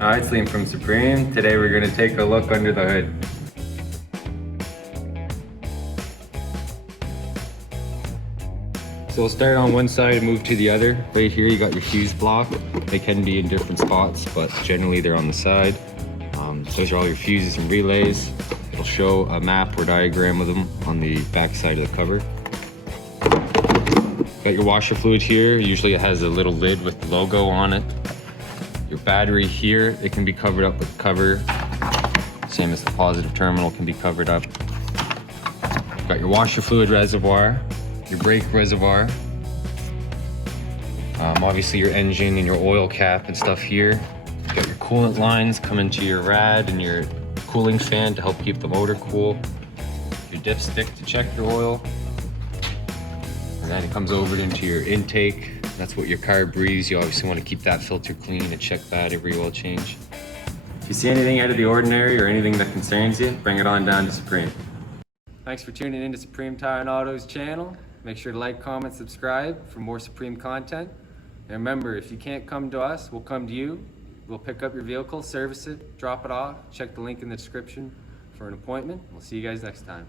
Hi, it's Liam from Supreme. Today we're going to take a look under the hood. So we'll start on one side and move to the other. Right here you got your fuse block. They can be in different spots, but generally they're on the side. Those are all your fuses and relays. It'll show a map or diagram of them on the back side of the cover. Got your washer fluid here. Usually it has a little lid with the logo on it. Your battery here, it can be covered up with cover. Same as the positive terminal can be covered up. Got your washer fluid reservoir, your brake reservoir. Obviously your engine and your oil cap and stuff here. Got your coolant lines coming to your rad and your cooling fan to help keep the motor cool. Your dipstick to check your oil. And then it comes over into your intake. That's what your car breathes. You obviously want to keep that filter clean and check that every oil change. If you see anything out of the ordinary or anything that concerns you, bring it on down to Supreme. Thanks for tuning in to Supreme Tire and Auto's channel. Make sure to like, comment, subscribe for more Supreme content. And remember, if you can't come to us, we'll come to you. We'll pick up your vehicle, service it, drop it off. Check the link in the description for an appointment. We'll see you guys next time.